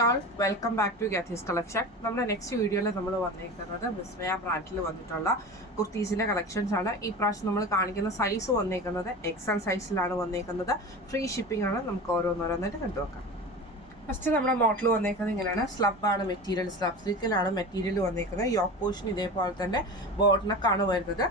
All welcome back to Gathis Collection. നമ്മുടെ next വീഡിയോയിൽ നമ്മൾ വന്നേക്കുന്നത് വിസ്മയ ബ്രാൻഡിൽ വന്നിട്ടുള്ള കുർത്തീസിൻ്റെ കളക്ഷൻസ് ആണ്. ഈ പ്രാവശ്യം നമ്മൾ കാണിക്കുന്ന സൈസ് വന്നേക്കുന്നത് XL സൈസിലാണ് വന്നേക്കുന്നത്. ഫ്രീ ഷിപ്പിംഗ് ആണ്. നമുക്ക് ഓരോന്നോരോന്നായിട്ട് കണ്ടുവെക്കാം. ഫസ്റ്റ് നമ്മുടെ മോഡൽ വന്നേക്കുന്നത് ഇങ്ങനെയാണ്. സ്ലബാണ് മെറ്റീരിയൽ, സ്ലബ് സിൽക്കിലാണ് മെറ്റീരിയൽ വന്നേക്കുന്നത്. യോക്ക് പോർഷൻ ഇതേപോലെ തന്നെ ബോട്ടനൊക്കെയാണ് വരുന്നത്.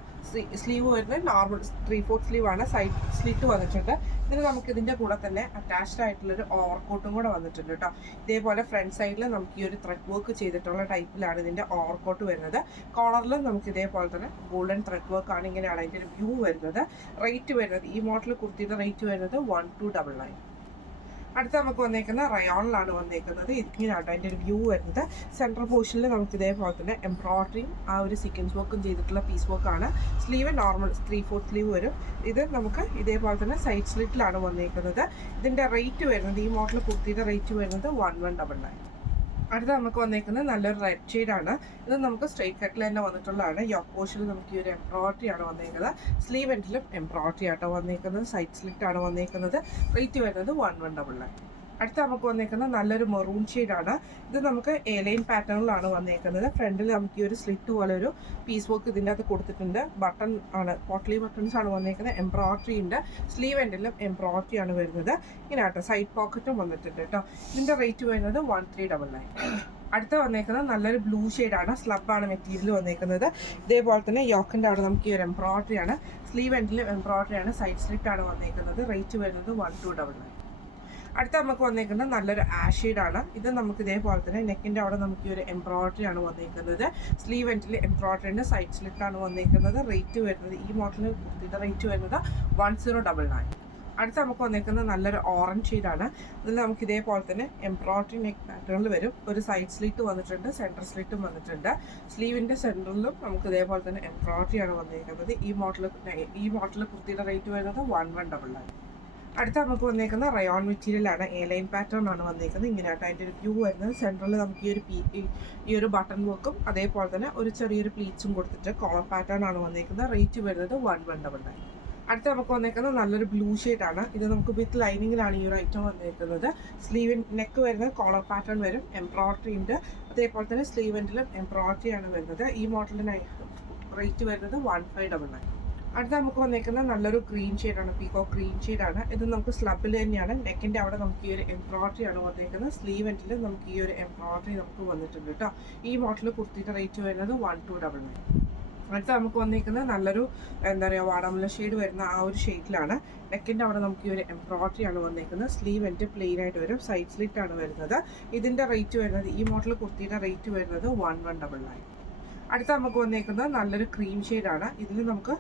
സ്ലീവ് വരുന്നത് നോർമൽ 3/4 സ്ലീവ് ആണ്. സൈഡ് സ്ലിറ്റ് വന്നിട്ടുണ്ട്. ഇതിന് നമുക്ക് ഇതിൻ്റെ കൂടെ തന്നെ അറ്റാച്ച്ഡ് ആയിട്ടുള്ളൊരു ഓവർകോട്ടും കൂടെ വന്നിട്ടുണ്ട് കേട്ടോ. ഇതേപോലെ ഫ്രണ്ട് സൈഡിൽ നമുക്ക് ഈ ഒരു ത്രെഡ് വർക്ക് ചെയ്തിട്ടുള്ള ടൈപ്പിലാണ് ഇതിൻ്റെ ഓവർകോട്ട് വരുന്നത്. കോളറിലും നമുക്ക് ഇതേപോലെ തന്നെ ഗോൾഡൻ ത്രെഡ് വർക്ക് ആണ്. ഇങ്ങനെയാണ് അതിൻ്റെ ഒരു വ്യൂ വരുന്നത്. റേറ്റ് വരുന്നത് ഈ മോഡൽ കുർത്തിയുടെ റേറ്റ് വരുന്നത് 1299. അടുത്ത നമുക്ക് വന്നേക്കുന്ന റയോണിലാണ് വന്നേക്കുന്നത്. ഇങ്ങനെയാട്ടോ അതിൻ്റെ ഒരു വ്യൂ വരുന്നത്. സെൻട്രൽ പോർഷനിൽ നമുക്ക് ഇതേപോലെ തന്നെ എംബ്രോയിഡറിയും ആ ഒരു സീക്വൻസ് വർക്കും ചെയ്തിട്ടുള്ള പീസ് വർക്കാണ്. സ്ലീവ് നോർമൽ 3/4 സ്ലീവ് വരും. ഇത് നമുക്ക് ഇതേപോലെ തന്നെ സൈഡ് സ്ലിറ്റിലാണ് വന്നേക്കുന്നത്. ഇതിൻ്റെ റേറ്റ് വരുന്നത് ഈ മോഡൽ കുർത്തിയുടെ റേറ്റ് വരുന്നത് 1199. അടുത്ത നമുക്ക് വന്നേക്കുന്നത് നല്ലൊരു റെഡ് ഷെയ്ഡാണ്. ഇത് നമുക്ക് സ്ട്രെയിറ്റ് കട്ടിൽ തന്നെ വന്നിട്ടുള്ളതാണ്. യോക്ക് പോർഷനിൽ നമുക്ക് ഈ ഒരു എംബ്രോയിഡറി ആണ് വന്നേക്കുന്നത്. സ്ലീവ് എൻഡിലും എംബ്രോയിഡറി ആട്ടോ വന്നേക്കുന്നത്. സൈഡ് സ്ലിറ്റ് ആണ് വന്നേക്കുന്നത്. റേറ്റ് വരുന്നത് 1199. അടുത്ത നമുക്ക് വന്നേക്കുന്നത് നല്ലൊരു മെറൂൺ ഷെയ്ഡാണ്. ഇത് നമുക്ക് എലൈൻ പാറ്റേണിലാണ് വന്നേക്കുന്നത്. ഫ്രണ്ടിൽ നമുക്ക് ഈ ഒരു സ്ലിറ്റ് പോലെ ഒരു പീസ് വർക്ക് ഇതിൻ്റെ അകത്ത് കൊടുത്തിട്ടുണ്ട്. ബട്ടൺ ആണ്, പോട്ട്ലി ബട്ടൺസ് ആണ് വന്നേക്കുന്നത്. എംബ്രോയിഡറി ഉണ്ട്. സ്ലീവ് എൻഡിലും എംബ്രോയിഡറി ആണ് വരുന്നത്. ഇങ്ങനെ ആട്ടോ സൈഡ് പോക്കറ്റും വന്നിട്ടുണ്ട് കേട്ടോ. ഇതിൻ്റെ റേറ്റ് വരുന്നത് 1399. അടുത്ത വന്നേക്കുന്നത് നല്ലൊരു ബ്ലൂ ഷെയ്ഡാണ്. സ്ലബാണ് മെറ്റീരിയൽ വന്നേക്കുന്നത്. ഇതേപോലെ തന്നെ യോക്കിൻ്റെ അവിടെ നമുക്ക് ഈ ഒരു എംബ്രോയിഡറി ആണ്. സ്ലീവ് എൻഡിലും എംബ്രോയിഡറി ആണ്. സൈഡ് സ്ലിറ്റ് ആണ് വന്നേക്കുന്നത്. റേറ്റ് വരുന്നത് 1299. അടുത്ത നമുക്ക് വന്നേക്കുന്നത് നല്ലൊരു ആഷ് ഷെയ്ഡാണ്. ഇത് നമുക്ക് ഇതേപോലെ തന്നെ നെക്കിൻ്റെ അവിടെ നമുക്ക് ഈ ഒരു എംബ്രോയിഡറി ആണ് വന്നേക്കുന്നത്. സ്ലീവ് എൻഡിൽ എംബ്രോയിഡറിൻ്റെ സൈഡ് സ്ലിറ്റാണ് വന്നേക്കുന്നത്. റേറ്റ് വരുന്നത് ഈ മോഡലിന് കുർത്തിയുടെ റേറ്റ് വരുന്നത് 1099. അടുത്ത നമുക്ക് വന്നേക്കുന്നത് നല്ലൊരു ഓറഞ്ച് ഷെയ്ഡാണ്. ഇതിൽ നമുക്ക് ഇതേപോലെ തന്നെ എംബ്രോയിഡറി നെക്ക് പാറ്റേണിൽ വരും. ഒരു സൈഡ് സ്ലിറ്റ് വന്നിട്ടുണ്ട്, സെൻറ്റർ സ്ലിറ്റും വന്നിട്ടുണ്ട്. സ്ലീവിൻ്റെ സെൻറ്ററിലും നമുക്ക് ഇതേപോലെ തന്നെ എംബ്രോയിഡറി ആണ് വന്നേക്കുന്നത്. ഈ മോഡൽ കുർത്തിയുടെ റേറ്റ് വരുന്നത് 1199. അടുത്ത നമുക്ക് വന്നേക്കുന്ന റയോൺ മെറ്റീരിയലാണ്. എലൈൻ പാറ്റേൺ ആണ് വന്നേക്കുന്നത്. ഇങ്ങനെയായിട്ട് അതിൻ്റെ ഒരു വ്യൂ വരുന്നത്. സെൻട്രലിൽ നമുക്ക് ഈ ഒരു ബട്ടൺ വർക്കും അതേപോലെ തന്നെ ഒരു ചെറിയൊരു പ്ലീറ്റ്സും കൊടുത്തിട്ട് കോളർ പാറ്റേൺ ആണ് വന്നേക്കുന്നത്. റേറ്റ് വരുന്നത് 1199. അടുത്ത നമുക്ക് വന്നേക്കുന്നത് നല്ലൊരു ബ്ലൂ ഷെയ്ഡാണ്. ഇത് നമുക്ക് വിത്ത് ലൈനിങ്ങിലാണ് ഈ ഒരു ഐറ്റം വന്നേക്കുന്നത്. സ്ലീവ് നെക്ക് വരുന്നത് കോളർ പാറ്റേൺ വരും. എംബ്രോയിഡറി ഉണ്ട്. അതേപോലെ തന്നെ സ്ലീവ് എൻഡിലും എംബ്രോയിഡറി ആണ് വരുന്നത്. ഈ മോഡലിന് റേറ്റ് വരുന്നത് 1599. അടുത്ത നമുക്ക് വന്നേക്കുന്നത് നല്ലൊരു ഗ്രീൻ ഷെയ്ഡാണ്. പീകോക്ക് ഗ്രീൻ ഷെയ്ഡാണ്. ഇത് നമുക്ക് സ്ലബിൽ തന്നെയാണ്. നെക്കിൻ്റെ അവിടെ നമുക്ക് ഈ ഒരു എംബ്രോയിഡറി ആണ് വന്നേക്കുന്നത്. സ്ലീവ് എൻഡിൽ നമുക്ക് ഈ ഒരു എംബ്രോയിഡറി നമുക്ക് വന്നിട്ടുണ്ട് കേട്ടോ. ഈ മോഡൽ കുർത്തിയുടെ റേറ്റ് വരുന്നത് 1299. അടുത്ത നമുക്ക് വന്നേക്കുന്നത് നല്ലൊരു എന്താ പറയുക വാടാമുല്ല ഷെയ്ഡ് വരുന്ന ആ ഒരു ഷെയ്ഡിലാണ്. നെക്കിൻ്റെ അവിടെ നമുക്ക് ഈ ഒരു എംബ്രോയിഡറി ആണ് വന്നേക്കുന്നത്. സ്ലീവ് എൻഡ് പ്ലെയിൻ ആയിട്ട് വരും. സൈഡ് സ്ലിറ്റ് ആണ് വരുന്നത്. ഇതിൻ്റെ റേറ്റ് വരുന്നത് ഈ മോഡൽ കുർത്തിയുടെ റേറ്റ് വരുന്നത് 1199. അടുത്ത നമുക്ക് വന്നേക്കുന്നത് നല്ലൊരു ക്രീം ഷെയ്ഡാണ്. ഇതിൽ നമുക്ക്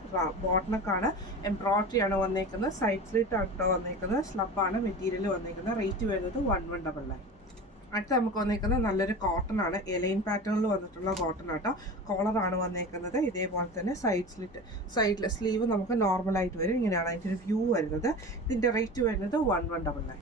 ബോട്ടനൊക്കെയാണ് എംബ്രോയിഡറി ആണ് വന്നേക്കുന്നത്. സൈഡ് സ്ലിറ്റ് ആട്ടോ വന്നേക്കുന്നത്. സ്ലബാണ് മെറ്റീരിയൽ വന്നേക്കുന്നത്. റേറ്റ് വരുന്നത് 1199. അടുത്ത നമുക്ക് വന്നേക്കുന്നത് നല്ലൊരു കോട്ടൺ ആണ്. എലൈൻ പാറ്റേണിൽ വന്നിട്ടുള്ള കോട്ടൺ ആട്ടോ. കോളറാണ് വന്നേക്കുന്നത്. ഇതേപോലെ തന്നെ സൈഡിൽ സ്ലീവ് നമുക്ക് നോർമലായിട്ട് വരും. ഇങ്ങനെയാണ് അതിൻ്റെ ഒരു വ്യൂ വരുന്നത്. ഇതിൻ്റെ റേറ്റ് വരുന്നത് 1199.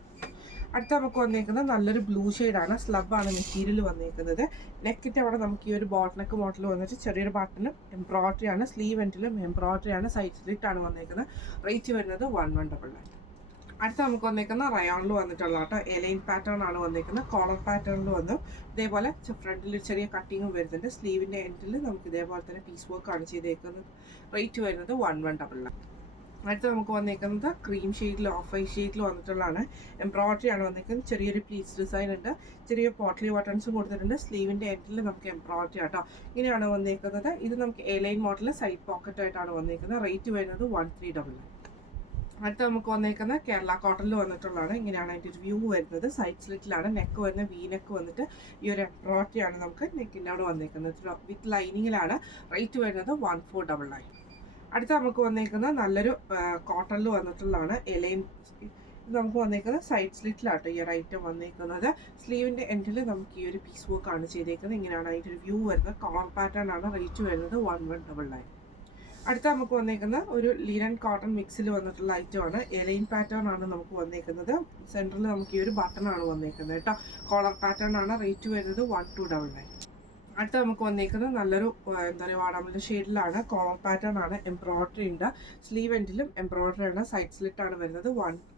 അടുത്ത നമുക്ക് വന്നേക്കുന്നത് നല്ലൊരു ബ്ലൂ ഷെയ്ഡാണ്. സ്ലബാണ് മെറ്റീരിയൽ വന്നേക്കുന്നത്. നെക്കിൻ്റെ അവിടെ നമുക്ക് ഈ ഒരു ബോട്ടനൊക്കെ മോഡൽ വന്നിട്ട് ചെറിയൊരു ബട്ടണും എംബ്രോയിഡറി ആണ്. സ്ലീവ് എൻഡിലും എംബ്രോയിഡറി ആണ്. സൈഡ് സ്ലിറ്റാണ് വന്നേക്കുന്നത്. റേറ്റ് വരുന്നത് 1199. അടുത്ത നമുക്ക് വന്നേക്കുന്ന റയോണിൽ വന്നിട്ടുള്ള കേട്ടോ. എലൈൻ പാറ്റേൺ ആണ് വന്നേക്കുന്നത്. കോളർ പാറ്റേണിൽ വന്നു. ഇതേപോലെ ഫ്രണ്ടിൽ ചെറിയ കട്ടിങ്ങും വരുന്നുണ്ട്. സ്ലീവിൻ്റെ എൻഡിൽ നമുക്ക് ഇതേപോലെ തന്നെ പീസ് വർക്കാണ് ചെയ്തേക്കുന്നത്. റേറ്റ് വരുന്നത് 1199. അടുത്ത് നമുക്ക് വന്നേക്കുന്നത് ക്രീം ഷെയ്ഡിൽ ഓഫ് വൈറ്റ് ഷെയ്ഡിൽ വന്നിട്ടുള്ളതാണ്. എംബ്രോയിഡറി ആണ് വന്നേക്കുന്നത്. ചെറിയൊരു പ്ലീറ്റ്സ് ഡിസൈൻ ഉണ്ട്. ചെറിയ പോട്ട്ലി ബട്ടൺസും കൊടുത്തിട്ടുണ്ട്. സ്ലീവിൻ്റെ എൻഡിൽ നമുക്ക് എംബ്രോയിഡറി ആട്ടോ. ഇങ്ങനെയാണ് വന്നേക്കുന്നത്. ഇത് നമുക്ക് A line model side pocket ആയിട്ടാണ് വന്നേക്കുന്നത്. റേറ്റ് വരുന്നത് 1399. അടുത്ത് നമുക്ക് വന്നേക്കുന്നത് കേരള കോട്ടണിൽ വന്നിട്ടുള്ളതാണ്. ഇങ്ങനെയാണ് അതിൻ്റെ ഒരു വ്യൂ വരുന്നത്. സൈഡ് സ്ലിറ്റിലാണ്. നെക്ക് വരുന്ന വി നെക്ക് വന്നിട്ട് ഈ ഒരു എംബ്രോയിഡറി ആണ് നമുക്ക് നെക്കിൻ്റെ അവിടെ വന്നേക്കുന്നത്. വിത്ത് ലൈനിങ്ങിലാണ്. റേറ്റ് വരുന്നത് 1499. അടുത്ത നമുക്ക് വന്നേക്കുന്ന നല്ലൊരു കോട്ടണിൽ വന്നിട്ടുള്ളതാണ്. എലൈൻ ഇത് നമുക്ക് വന്നേക്കുന്നത് സൈഡ് സ്ലിറ്റിലാട്ടോ ഈ ഒരു ഐറ്റം വന്നേക്കുന്നത്. സ്ലീവിൻ്റെ എൻഡിൽ നമുക്ക് ഈ ഒരു പീസ് വർക്കാണ് ചെയ്തേക്കുന്നത്. ഇങ്ങനെയാണ് അതിൻ്റെ ഒരു വ്യൂ വരുന്നത്. കോളർ പാറ്റേൺ ആണ്. റേറ്റ് വരുന്നത് 1199. അടുത്ത നമുക്ക് വന്നേക്കുന്ന ഒരു ലിനൻ കോട്ടൺ മിക്സിൽ വന്നിട്ടുള്ള ഐറ്റമാണ്. എലൈൻ പാറ്റേൺ ആണ് നമുക്ക് വന്നേക്കുന്നത്. സെൻറ്ററിൽ നമുക്ക് ഈ ഒരു ബട്ടൺ ആണ് വന്നേക്കുന്നത് കേട്ടോ. കോളർ പാറ്റേൺ ആണ്. റേറ്റ് വരുന്നത് 1299. അടുത്ത നമുക്ക് വന്നേക്കുന്നത് നല്ലൊരു എന്താ പറയുക വാടാമല്ലിയുടെ ഷെയ്ഡിലാണ്. കോളർ പാറ്റേൺ ആണ്. എംബ്രോയിഡറി ഉണ്ട്. സ്ലീവ് എൻഡിലും എംബ്രോയിഡറി ആണ്. സൈഡ് സ്ലിറ്റ് ആണ് വരുന്നത്.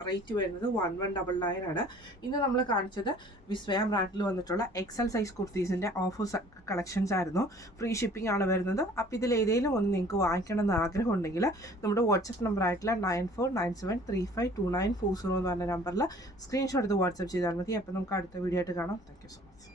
റേറ്റ് വരുന്നത് 1199 ആണ്. ഇന്ന് നമ്മൾ കാണിച്ചത് വിസ്മയ ബ്രാൻഡിൽ വന്നിട്ടുള്ള എക്സൽ സൈസ് കുർത്തീസിൻ്റെ ഓഫർ കളക്ഷൻസ് ആയിരുന്നു. ഫ്രീ ഷിപ്പിംഗ് ആണ് വരുന്നത്. അപ്പോൾ ഇതിൽ ഏതെങ്കിലും ഒന്ന് നിങ്ങൾക്ക് വാങ്ങിക്കണമെന്ന് ആഗ്രഹം ഉണ്ടെങ്കിൽ നമ്മുടെ വാട്സപ്പ് നമ്പർ ആയിട്ടുള്ള 9497352940 എന്ന് പറഞ്ഞ നമ്പറിൽ സ്ക്രീൻഷോട്ട് എടുത്ത് വാട്സപ്പ് ചെയ്താൽ മതി. അപ്പോൾ നമുക്ക് അടുത്ത വീഡിയോ ആയിട്ട് കാണാം. Thank you so much.